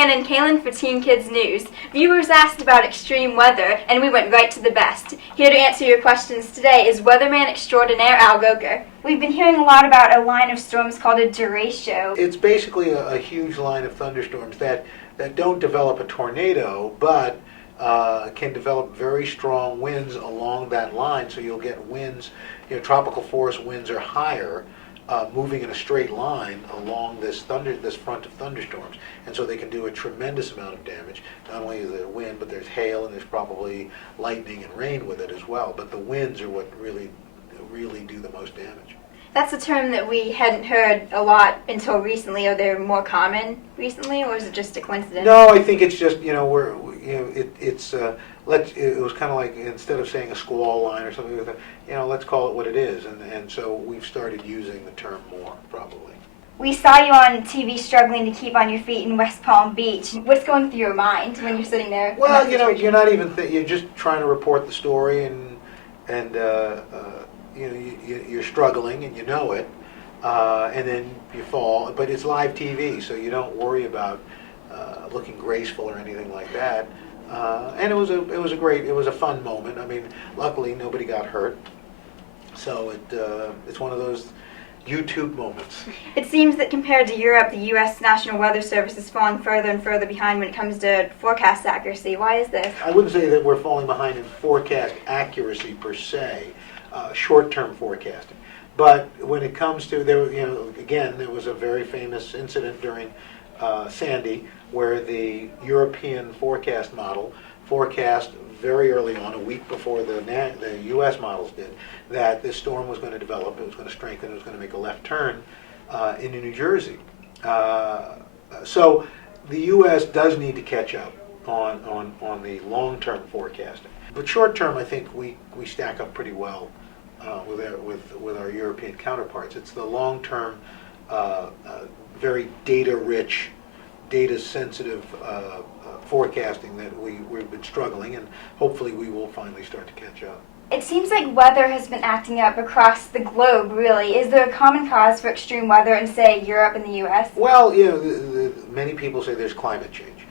Hannah and Cailin for Teen Kids News. Viewers asked about extreme weather, and we went right to the best. Here to answer your questions today is weatherman extraordinaire Al Roker. We've been hearing a lot about a line of storms called a derecho. It's basically a huge line of thunderstorms that don't develop a tornado, but can develop very strong winds along that line. So you'll get winds, tropical forest winds are higher, moving in a straight line along this front of thunderstorms, and so they can do a tremendous amount of damage. Not only is there wind, but there's hail, and there's probably lightning and rain with it as well. But the winds are what really do the most damage. That's a term that we hadn't heard a lot until recently. Are they more common recently, or is it just a coincidence? No, I think it's just it was kind of like, instead of saying a squall line or something, let's call it what it is, and so we've started using the term more, probably. We saw you on TV struggling to keep on your feet in West Palm Beach. What's going through your mind when you're sitting there? Well, you're not even you're just trying to report the story, and you're struggling, and you know it, and then you fall. But it's live TV, so you don't worry about looking graceful or anything like that. And it was a fun moment. I mean, luckily nobody got hurt, so it's one of those YouTube moments. It seems that compared to Europe, the U.S. National Weather Service is falling further and further behind when it comes to forecast accuracy. Why is this? I wouldn't say that we're falling behind in forecast accuracy per se, short-term forecasting. But when it comes to there was a very famous incident during Sandy, where the European forecast model forecast very early on, a week before the U.S. models did, that this storm was going to develop, it was going to strengthen, it was going to make a left turn into New Jersey. So the U.S. does need to catch up on the long-term forecasting. But short-term, I think we stack up pretty well with our European counterparts. It's the long-term, very data-rich, data-sensitive forecasting that we've been struggling, and hopefully we will finally start to catch up. It seems like weather has been acting up across the globe, really. Is there a common cause for extreme weather in, say, Europe and the U.S.? Well, many people say there's climate change,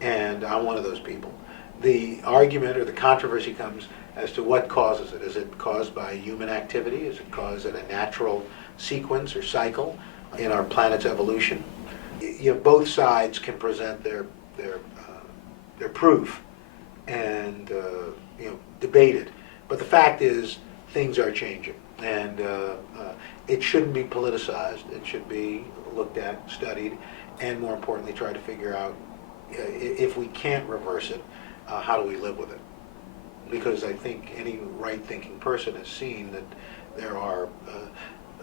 and I'm one of those people. The argument or the controversy comes as to what causes it. Is it caused by human activity? Is it caused in a natural sequence or cycle in our planet's evolution? Both sides can present their proof and debate it. But the fact is, things are changing, and it shouldn't be politicized. It should be looked at, studied, and more importantly, try to figure out if we can't reverse it, how do we live with it? Because I think any right-thinking person has seen that there are,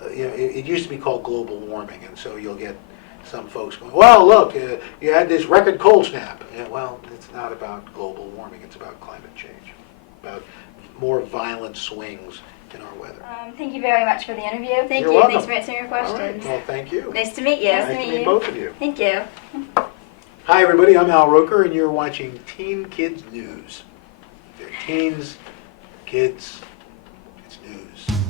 it used to be called global warming, and so you'll get some folks going, well, look, you had this record cold snap. Yeah, well, it's not about global warming, it's about climate change, about more violent swings in our weather. Thank you very much for the interview. You're welcome. Thanks for answering your questions. All right. Well, thank you. Nice to meet you. Nice to meet both of you. Thank you. Hi, everybody. I'm Al Roker, and you're watching Teen Kids News. They're teens, kids, it's news.